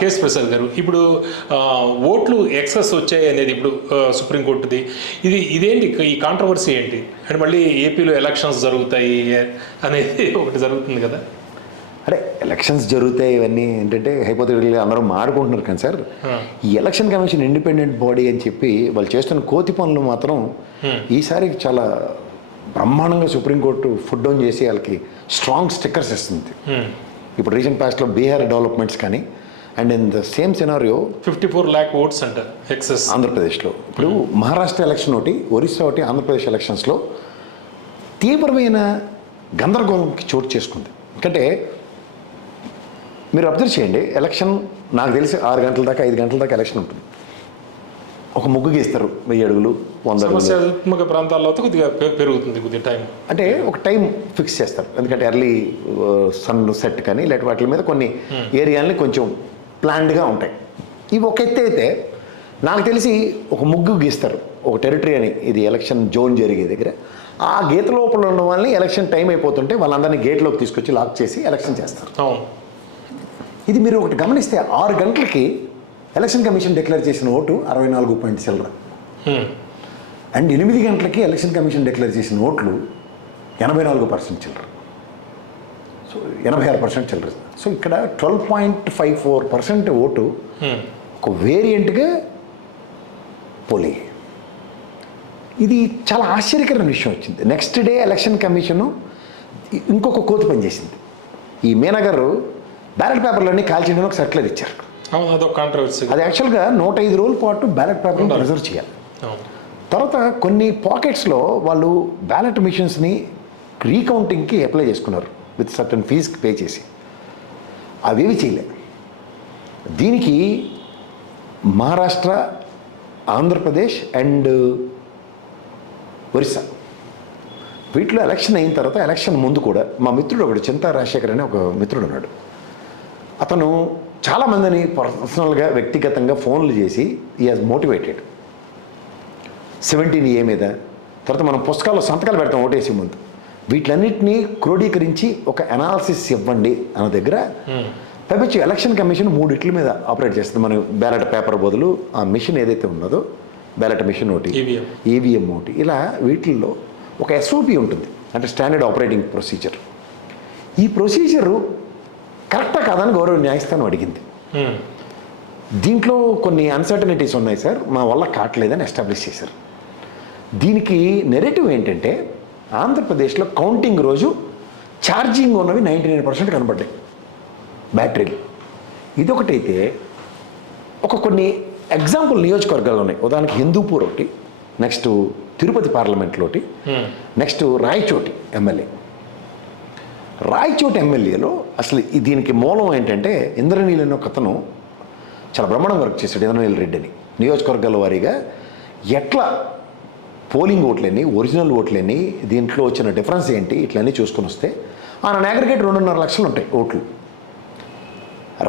KS Prasad గారు ఇప్పుడు ఓట్లు ఎక్సెస్ వచ్చాయి అనేది ఇప్పుడు సుప్రీంకోర్టుది. ఇది ఇదేంటి ఈ కాంట్రవర్సీ ఏంటి? అంటే మళ్ళీ ఏపీలో ఎలక్షన్స్ జరుగుతాయి అనేది ఒకటి జరుగుతుంది కదా. అంటే ఎలక్షన్స్ జరుగుతాయి ఇవన్నీ ఏంటంటే హైపోథెటికల్గా అందరూ మాడుకుంటున్నారు కానీ సార్ ఈ ఎలక్షన్ కమిషన్ ఇండిపెండెంట్ బాడీ అని చెప్పి వాళ్ళు చేస్తున్న కోతి పనులు మాత్రం ఈసారి చాలా బ్రహ్మాండంగా సుప్రీంకోర్టు ఫుడ్ ఆన్ చేసి వాళ్ళకి స్ట్రాంగ్ స్టిక్కర్స్ ఇస్తుంది. ఇప్పుడు రీజన్ పాస్ట్లో బీహార్ డెవలప్మెంట్స్ కానీ and in the same scenario fifty four lakh votes అంట ఎక్సెస్ ఆంధ్రప్రదేశ్లో. ఇప్పుడు మహారాష్ట్ర ఎలక్షన్ ఒకటి ఒరిస్సా ఒకటి ఆంధ్రప్రదేశ్ ఎలక్షన్స్లో తీవ్రమైన గందరగోళంకి చోటు చేసుకుంది. ఎందుకంటే మీరు అబ్జర్వ్ చేయండి ఎలక్షన్ నాకు తెలిసి ఆరు గంటల దాకా ఐదు గంటల దాకా ఎలక్షన్ ఉంటుంది. ఒక ముగ్గు గీస్తారు వెయ్యి అడుగులు వంద సమస్యాత్మక ప్రాంతాల్లో కొద్దిగా పెరుగుతుంది కొద్దిగా టైం అంటే ఒక టైం ఫిక్స్ చేస్తారు. ఎందుకంటే ఎర్లీ సన్ సెట్ కానీ లేకపోతే వాటి మీద కొన్ని ఏరియాలని కొంచెం ప్లాన్డ్గా ఉంటాయి. ఇవి ఒక ఎత్తు అయితే నాకు తెలిసి ఒక ముగ్గు గీస్తారు. ఒక టెరిటరీ అని ఇది ఎలక్షన్ జోన్ జరిగే దగ్గర. ఆ గీత లోపల ఉన్న వాళ్ళని ఎలక్షన్ టైం అయిపోతుంటే వాళ్ళందరినీ గేట్లోకి తీసుకొచ్చి లాక్ చేసి ఎలక్షన్ చేస్తారు. ఇది మీరు ఒకటి గమనిస్తే ఆరు గంటలకి ఎలక్షన్ కమిషన్ డిక్లేర్ చేసిన ఓటు అరవై నాలుగు పాయింట్ చిల్లర. అండ్ ఎనిమిది గంటలకి ఎలక్షన్ కమిషన్ డిక్లేర్ చేసిన ఓట్లు ఎనభై నాలుగు పర్సెంట్ చిల్లర. సో ఎనభై ఆరు పర్సెంట్ చిల్లర సో ఇక్కడ twelve point five four percent vote Hmm. ఒక వేరియంట్గా పోలే. ఇది చాలా ఆశ్చర్యకరమైన విషయం వచ్చింది. నెక్స్ట్ డే ఎలక్షన్ కమిషను ఇంకొక కోతి పనిచేసింది. ఈ మీనా గారు బ్యాలెట్ పేపర్లన్నీ కాల్చిందని ఒక సర్క్యులర్ ఇచ్చారు. అది యాక్చువల్గా నూట ఐదు రోజుల పాటు బ్యాలెట్ పేపర్ని రిజర్వ్ చేయాలి. తర్వాత కొన్ని పాకెట్స్లో వాళ్ళు బ్యాలెట్ మిషన్స్ని రీకౌంటింగ్కి అప్లై చేసుకున్నారు. విత్ సర్టన్ ఫీజ్కి పే చేసి. అవేవి చేయలే. దీనికి మహారాష్ట్ర ఆంధ్రప్రదేశ్ అండ్ ఒరిస్సా. వీటిలో ఎలక్షన్ అయిన తర్వాత ఎలక్షన్ ముందు కూడా మా మిత్రుడు ఒకడు చింతా రాజశేఖర్ అనే ఒక మిత్రుడు ఉన్నాడు. అతను చాలామందిని పర్సనల్గా వ్యక్తిగతంగా ఫోన్లు చేసి ఈ హాజ్ మోటివేటెడ్ సెవెంటీన్ ఏ మీద. తర్వాత మనం పుస్తకాల్లో సంతకాలు పెడతాం ఓటేసి ముందు. వీటిలన్నింటినీ క్రోడీకరించి ఒక అనాలిసిస్ ఇవ్వండి అన్న దగ్గర పైపచ్చి ఎలక్షన్ కమిషన్ మూడిట్ల మీద ఆపరేట్ చేస్తుంది. మనం బ్యాలెట్ పేపర్ బదులు ఆ మిషన్ ఏదైతే ఉన్నదో బ్యాలెట్ మిషన్ ఒకటి. ఈవీఎం ఒకటి ఇలా వీటిల్లో ఒక ఎస్ఓపి ఉంటుంది. అంటే స్టాండర్డ్ ఆపరేటింగ్ ప్రొసీజర్ ఈ ప్రొసీజరు కరెక్టా కాదని గౌరవ న్యాయస్థానం అడిగింది. Hmm. దీంట్లో కొన్ని అన్సర్టనిటీస్ ఉన్నాయి సార్. మా వల్ల కావట్లేదని ఎస్టాబ్లిష్ చేశారు. దీనికి నెరేటివ్ ఏంటంటే ఆంధ్రప్రదేశ్లో కౌంటింగ్ రోజు ఛార్జింగ్ ఉన్నవి నైంటీ నైన్ పర్సెంట్ కనబడ్డాయి. బ్యాటరీలు. ఇదొకటైతే ఒక కొన్ని ఎగ్జాంపుల్ నియోజకవర్గాలు ఉన్నాయి. ఉదాహరణకి హిందూపూర్ ఒకటి నెక్స్ట్ తిరుపతి పార్లమెంట్లో ఒకటి Hmm. Next Rayachoti MLA. Rayachoti ఎమ్మెల్యేలో అసలు దీనికి మూలం ఏంటంటే ఇంద్రనీల్ అనే ఒక అతను చాలా బ్రహ్మాండం వర్క్ చేశాడు ఇంద్రనీల్ రెడ్డి అని నియోజకవర్గాల వారీగా ఎట్లా పోలింగ్ ఓట్లని ఒరిజినల్ ఓట్లని దీంట్లో వచ్చిన డిఫరెన్స్ ఏంటి? ఇట్లన్నీ చూసుకొని వస్తే ఆయన అగ్రిగేట్ రెండున్నర లక్షలు ఉంటాయి ఓట్లు.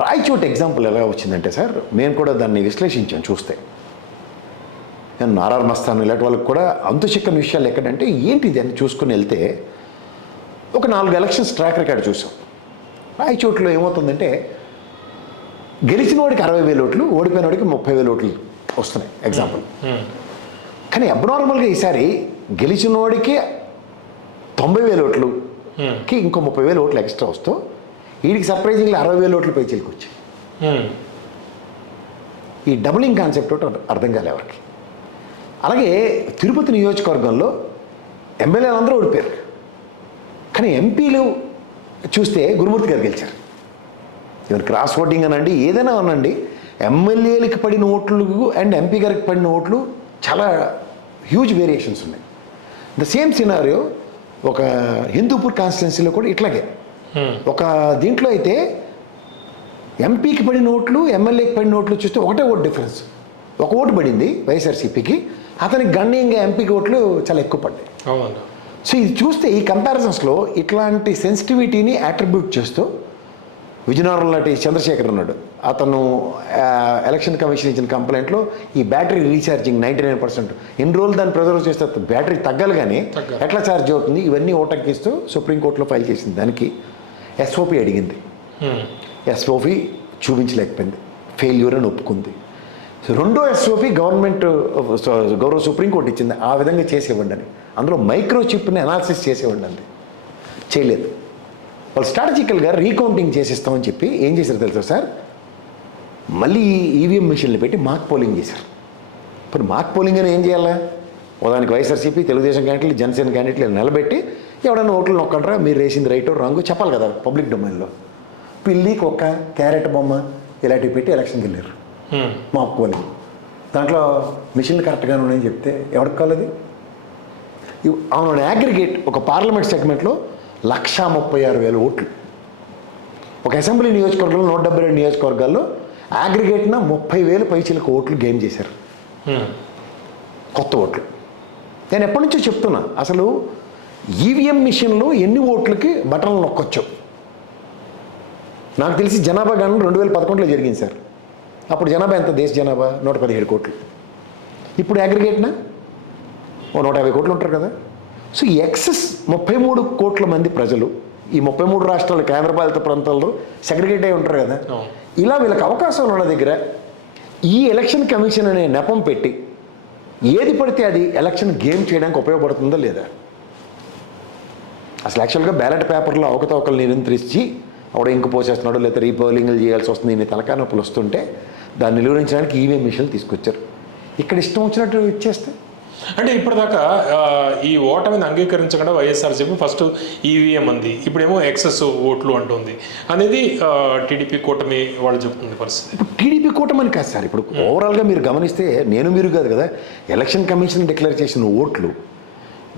రాయచోటి ఎగ్జాంపుల్ ఎలా వచ్చిందంటే సార్ మేము కూడా దాన్ని విశ్లేషించాం చూస్తే. నేను నారార్ మస్తాన్ ఇలాంటి వాళ్ళకి కూడా అంతు చిక్కని విషయాలు ఎక్కడంటే ఏంటి ఇది అని చూసుకుని వెళ్తే ఒక నాలుగు ఎలక్షన్స్ ట్రాక్ రికార్డ్ చూసాం. రాయచోట్లో ఏమవుతుందంటే గెలిచిన వాడికి అరవై వేల ఓట్లు ఓడిపోయిన వాడికి ముప్పై వేల ఓట్లు వస్తున్నాయి ఎగ్జాంపుల్ కానీ అబ్నార్మల్గా ఈసారి గెలిచిన వాడికి తొంభై వేల ఓట్లుకి ఇంకో ముప్పై వేల ఓట్లు ఎక్స్ట్రా వస్తూ వీడికి సర్ప్రైజింగ్గా అరవై వేల ఓట్లు పైచీలకు వచ్చాయి. Hmm. ఈ డబులింగ్ కాన్సెప్ట్ ఒకటి అర్థం కాలే ఎవరికి. అలాగే తిరుపతి నియోజకవర్గంలో ఎమ్మెల్యేలు అందరూ ఓడిపోయారు. కానీ ఎంపీలు చూస్తే గురుమూర్తి గారు గెలిచారు. ఈవెన్ క్రాస్ ఓటింగ్ అనండి ఏదైనా అనండి ఎమ్మెల్యేలకి పడిన ఓట్లు అండ్ ఎంపీ గారికి పడిన ఓట్లు చాలా హ్యూజ్ వేరియేషన్స్ ఉన్నాయి. ద సేమ్ సినారియో ఒక హిందూపూర్ కాన్స్టిట్యున్సీలో కూడా ఇట్లాగే. Hmm. ఒక దీంట్లో అయితే ఎంపీకి పడిన ఓట్లు ఎమ్మెల్యేకి పడిన ఓట్లు చూస్తే ఒకటే ఓటు డిఫరెన్స్ ఒక ఓటు పడింది వైఎస్ఆర్సీపీకి అతనికి గణనీయంగా ఎంపీకి ఓట్లు చాలా ఎక్కువ పడ్డాయి. సో ఇది చూస్తే ఈ కంపారిజన్స్లో ఇట్లాంటి సెన్సిటివిటీని అట్రిబ్యూట్ చేస్తూ విజయనగరం లాంటి చంద్రశేఖర్ ఉన్నాడు. అతను ఎలక్షన్ కమిషన్ ఇచ్చిన కంప్లైంట్లో ఈ battery recharging ninety nine percent. ఎన్ని రోజులు దాన్ని ప్రిజర్వ్ చేస్తే బ్యాటరీ తగ్గాలి కానీ. ఎట్లా ఛార్జ్ అవుతుంది? ఇవన్నీ ఓటక్కిస్తూ సుప్రీంకోర్టులో ఫైల్ చేసింది. దానికి ఎస్ఓపి అడిగింది. ఎస్ఓపి చూపించలేకపోయింది. ఫెయిల్యూర్ అని ఒప్పుకుంది. రెండో ఎస్ఓపి గవర్నమెంట్ గౌరవ సుప్రీంకోర్టు ఇచ్చింది. ఆ విధంగా చేసేవ్వండి అని. అందులో మైక్రో చిప్ని అనాలిసిస్ చేసేవ్వండి అంది. చేయలేదు. వాళ్ళు స్ట్రాటజికల్గా రీకౌంటింగ్ చేసిస్తామని చెప్పి ఏం చేశారు తెలుసా సార్? మళ్ళీ ఈవీఎం మిషన్లు పెట్టి మాక్ పోలింగ్ చేశారు. ఇప్పుడు మాక్ పోలింగ్ అని ఏం చేయాలా? ఉదానికి వైఎస్ఆర్సీపీ తెలుగుదేశం క్యాండిడేట్లు జనసేన క్యాండిడేట్లు నిలబెట్టి ఎవడైనా ఓట్లు నొక్కండ్రా? మీరు వేసింది రైట్ రాంగ్ చెప్పాలి కదా పబ్లిక్ డొమైన్లో పిల్లి కుక్క క్యారెట్ బొమ్మ ఇలాంటివి పెట్టి ఎలక్షన్కి వెళ్ళారు. మాక్ పోలింగ్ దాంట్లో మిషన్లు కరెక్ట్గానే ఉన్నాయని చెప్తే ఎవరికి కాలేదు అవును అగ్రిగేట్ ఒక పార్లమెంట్ సెగ్మెంట్లో లక్షా ముప్పై ఆరు వేల ఓట్లు. ఒక అసెంబ్లీ నియోజకవర్గంలో నూట డెబ్బై రెండు నియోజకవర్గాల్లో అగ్రిగేట్న ముప్పై వేలు పైచీలకు ఓట్లు గెయిన్ చేశారు. హ్మ్. కొత్త ఓట్లు. నేను ఎప్పటి నుంచో చెప్తున్నా అసలు ఈవీఎం మిషన్లో ఎన్ని ఓట్లకి బటన్లు నొక్కొచ్చు నాకు తెలిసి జనాభా గణన రెండు వేల పదకొండులో జరిగింది సార్. అప్పుడు జనాభా ఎంత? దేశ జనాభా నూట పదిహేడు కోట్లు. ఇప్పుడు అగ్రిగేట్నా ఓ నూట యాభై కోట్లు ఉంటారు కదా. సో ఎక్సెస్ ముప్పై మూడు కోట్ల మంది ప్రజలు ఈ ముప్పై మూడు రాష్ట్రాలు కేంద్రపాలిత ప్రాంతాల్లో సెగ్రిగేట్ అయి ఉంటారు కదా. ఇలా వీళ్ళకి అవకాశాలు ఉన్న దగ్గర ఈ ఎలక్షన్ కమిషన్ అనే నెపం పెట్టి ఏది పడితే అది ఎలక్షన్ గేమ్ చేయడానికి ఉపయోగపడుతుందో లేదా? అసలు యాక్చువల్గా బ్యాలెట్ పేపర్లో అవకతవకలు నియంత్రించి ఆవిడ ఇంక పోసేస్తున్నాడు లేదా రీపోలింగ్లు చేయాల్సి వస్తుంది ఇన్ని తలకాయ నొప్పులు వస్తుంటే దాన్ని నిలువరించడానికి ఈవీఎం మిషన్లు తీసుకొచ్చారు. ఇక్కడ ఇష్టం వచ్చినట్టు ఇచ్చేస్తే అంటే ఇప్పటిదాకా ఈ ఓటమిని అంగీకరించకుండా వైఎస్ఆర్సీపీ ఫస్ట్ ఈవీఎం అంది. ఇప్పుడేమో ఎక్సెస్ ఓట్లు అంటుంది. అనేది టీడీపీ కూటమి వాళ్ళు చెప్తుంది పరిస్థితి. ఇప్పుడు టీడీపీ కూటమని కాదు సార్. ఇప్పుడు ఓవరాల్గా మీరు గమనిస్తే నేను మీరు కాదు కదా ఎలక్షన్ కమిషన్ డిక్లేర్ చేసిన ఓట్లు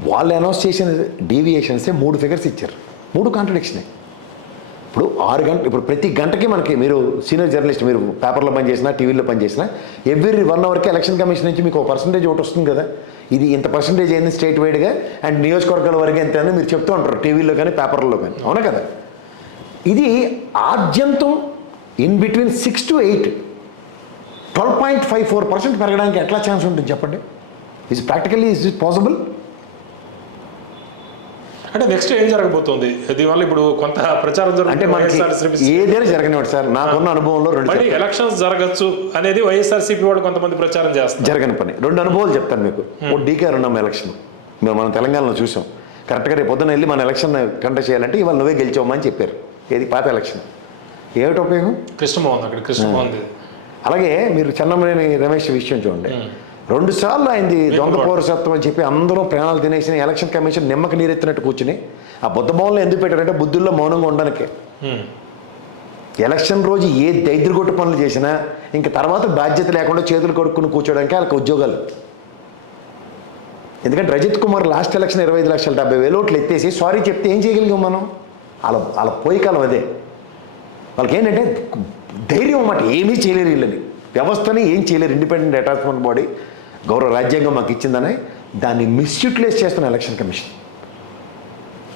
వాళ్ళు అనౌన్స్ చేసిన డీవియేషన్సే మూడు ఫిగర్స్ ఇచ్చారు. మూడు కాంట్రడిక్షనే. ఇప్పుడు ఆరు గంట ఇప్పుడు ప్రతి గంటకి మనకి మీరు సీనియర్ జర్నలిస్ట్ మీరు పేపర్లో పనిచేసినా టీవీలో పనిచేసినా ఎవ్రీ వన్ అవర్కి ఎలక్షన్ కమిషన్ నుంచి మీకు ఒక పర్సంటేజ్ ఒకటి వస్తుంది కదా. ఇది ఇంత పర్సంటేజ్ అయింది స్టేట్ వైడ్గా అండ్ నియోజకవర్గాల వరకు ఎంత అని మీరు చెప్తూ ఉంటారు టీవీలో కానీ పేపర్లో కానీ. అవునా కదా? ఇది ఆద్యంతం in between six to eight twelve point five four percent పెరగడానికి ఎట్లా ఛాన్స్ ఉంటుంది చెప్పండి? Is practically is it possible అంటే నెక్స్ట్ ఏం జరగబోతోంది? దీనివల్ల ఇప్పుడు కొంత ప్రచారం జరుగుతుంది. ఏదైనా జరగనివ్వండి సార్. నాకున్న అనుభవంలో రెండు ఎలక్షన్స్ జరగచ్చు అనేది వైఎస్ఆర్సీపీ వాళ్ళు కొంతమంది ప్రచారం చేస్తారు జరగని పని. రెండు అనుభవాలు చెప్తాను మీకు. ఓ డీకే ఉన్నాం ఎలక్షన్. మేము మనం తెలంగాణలో చూసాం. కరెక్ట్గా రేపు పొద్దున వెళ్ళి మన ఎలక్షన్ కండక్ట్ చేయాలంటే ఇవాళ నువ్వే గెలిచావమ్మని చెప్పారు. ఏది? పాత ఎలక్షన్. ఏమిటి ఉపయోగం? కృష్ణమోహన్ అక్కడ కృష్ణమోహన్ అలాగే మీరు చెన్నమనేని రమేష్ విషయం చూడండి. రెండు సార్లు అయింది దొంగ పౌరసత్వం అని చెప్పి అందరూ ప్రాణాలు తినేసిన ఎలక్షన్ కమిషన్ నిమ్మక నీరెత్తినట్టు కూర్చుని ఆ బుద్ధ భవన్లో ఎందుకు పెట్టారంటే బుద్ధుల్లో మౌనంగా ఉండడానికే. ఎలక్షన్ రోజు ఏ దైద్రగొట్టు పనులు చేసినా ఇంక తర్వాత బాధ్యత లేకుండా చేతులు కొడుకుని కూర్చోడానికి వాళ్ళకి ఉద్యోగాలు. ఎందుకంటే రజిత్ కుమార్ లాస్ట్ ఎలక్షన్ ఇరవై ఐదు లక్షల డెబ్బై వేలు ఓట్లు ఎత్తేసి సారీ చెప్తే ఏం చేయగలిగాం మనం? వాళ్ళ వాళ్ళ పోయి కాలం అదే. వాళ్ళకి ఏంటంటే ధైర్యం అన్నమాట ఏమీ చేయలేరు వీళ్ళని. వ్యవస్థని ఏం చేయలేరు ఇండిపెండెంట్ అటాచ్మెంట్ బాడీ గౌరవ రాజ్యాంగం మాకు ఇచ్చిందని దాన్ని మిస్యూటిలైజ్ చేస్తున్న ఎలక్షన్ కమిషన్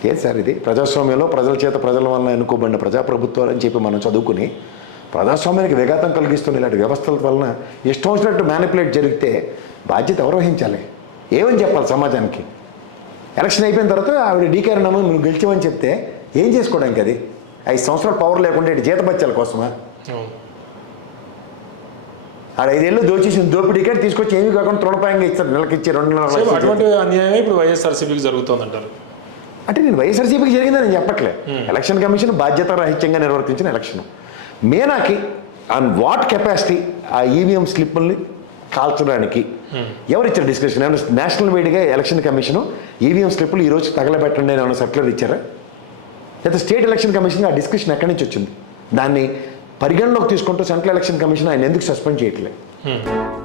ఏం సార్ ఇది? ప్రజాస్వామ్యంలో ప్రజల చేత ప్రజల వలన ఎన్నుకోబడిన ప్రజాప్రభుత్వాలు అని చెప్పి మనం చదువుకుని ప్రజాస్వామ్యానికి విఘాతం కలిగిస్తున్న ఇలాంటి వ్యవస్థల వలన ఇష్టం వచ్చినట్టు మ్యానిపులేట్ జరిగితే బాధ్యత ఎవరు వహించాలి? ఏమని చెప్పాలి సమాజానికి? ఎలక్షన్ అయిపోయిన తర్వాత ఆవిడ డీకే అన్నాము నువ్వు గెలిచామని చెప్తే ఏం చేసుకోవడానికి అది? ఐదు సంవత్సరాలు పవర్ లేకుండా ఇటు జీతబత్యాల కోసమా? ఆడ ఐదేళ్ళు దోచేసిన దోపిడీకే తీసుకొచ్చి ఏమీ కాకుండా తృణపాయంగా ఇచ్చారు నెలకి ఇచ్చి రెండు అటువంటి అన్యాయమే ఇప్పుడు వైఎస్ఆర్సీపీకి జరుగుతుంది అంటారు అంటే నేను వైఎస్ఆర్సీపీకి జరిగిందని నేను చెప్పట్లే. ఎలక్షన్ కమిషన్ బాధ్యత రహిత్యంగా నిర్వర్తించిన ఎలక్షన్. మేనాకి ఆన్ వాట్ కెపాసిటీ ఆ ఈవీఎం స్లిప్పుల్ని కాల్చడానికి ఎవరు ఇచ్చారు డిస్కషన్? ఏమైనా నేషనల్ వైడ్గా ఎలక్షన్ కమిషన్ ఈవీఎం స్లిప్పులు ఈ రోజు తగలబెట్టండి అని ఏమైనా సర్క్యులర్ ఇచ్చారా? లేదా స్టేట్ ఎలక్షన్ కమిషన్ ఆ డిస్కషన్ ఎక్కడి నుంచి వచ్చింది? దాన్ని పరిగణలోకి తీసుకుంటూ సెంట్రల్ ఎలక్షన్ కమిషన్ ఆయన ఎందుకు సస్పెండ్ చేయట్లేదు